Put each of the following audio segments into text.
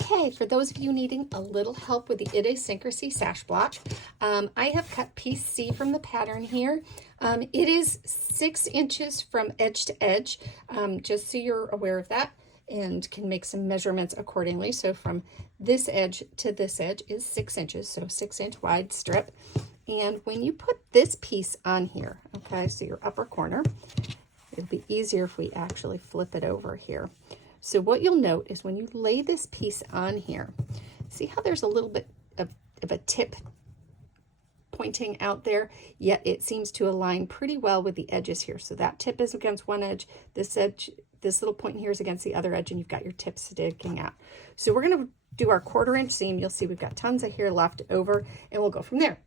Okay, for those of you needing a little help with the Idiosyncrasy sash block, I have cut piece C from the pattern here. It is 6 inches from edge to edge, just so you're aware of that and can make some measurements accordingly. So from this edge to this edge is 6 inches, so 6-inch wide strip. And when you put this piece on here, okay, so your upper corner, it'll be easier if we actually flip it over here. So what you'll note is when you lay this piece on here, see how there's a little bit of a tip pointing out there, yet it seems to align pretty well with the edges here. So that tip is against one edge, this little point here is against the other edge, and you've got your tip sticking out. So we're gonna do our 1/4-inch seam. You'll see we've got tons of hair left over, and we'll go from there.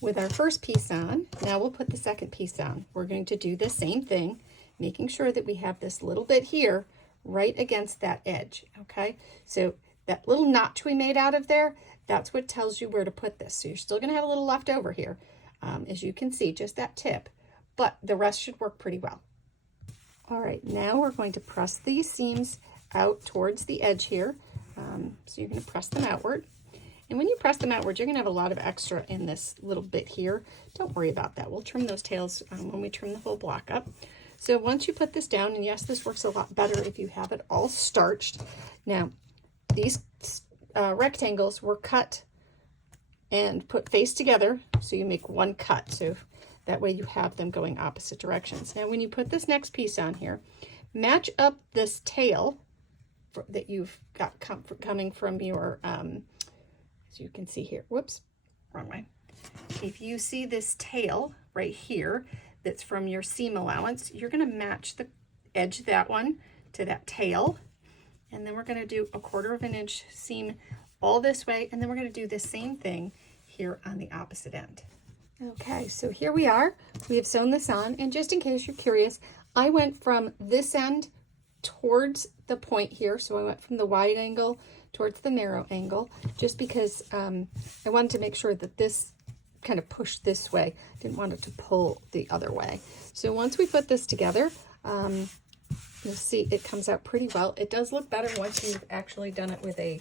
With our first piece on, now we'll put the second piece on. We're going to do the same thing, making sure that we have this little bit here right against that edge, okay? So that little notch we made out of there, that's what tells you where to put this. So you're still gonna have a little left over here, as you can see, just that tip, but the rest should work pretty well. All right, now we're going to press these seams out towards the edge here. So you're gonna press them outward. And when you press them outward, you're gonna have a lot of extra in this little bit here. Don't worry about that. We'll trim those tails when we trim the whole block up. So once you put this down, and yes, this works a lot better if you have it all starched. Now, these rectangles were cut and put face together, so you make one cut. So that way you have them going opposite directions. Now, when you put this next piece on here, match up this tail that you've got coming from your, as you can see here, whoops, wrong way. If you see this tail right here, that's from your seam allowance, you're going to match the edge of that one to that tail, and then we're going to do a 1/4 inch seam all this way, and then we're going to do the same thing here on the opposite end. Okay, so here we are. We have sewn this on, and just in case you're curious, I went from this end towards the point here, so I went from the wide angle towards the narrow angle, just because I wanted to make sure that this kind of push this way. Didn't want it to pull the other way. So once we put this together, you'll see it comes out pretty well. It does look better once you've actually done it with a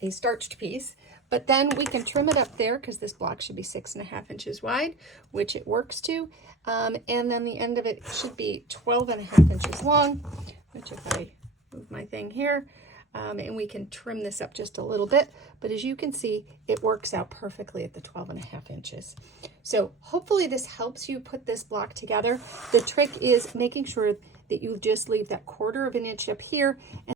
a starched piece, but then we can trim it up there because this block should be 6.5 inches wide, which it works to, and then the end of it should be 12.5 inches long, which if I move my thing here, and we can trim this up just a little bit, but as you can see, it works out perfectly at the 12.5 inches. So hopefully this helps you put this block together. The trick is making sure that you just leave that 1/4 inch up here, and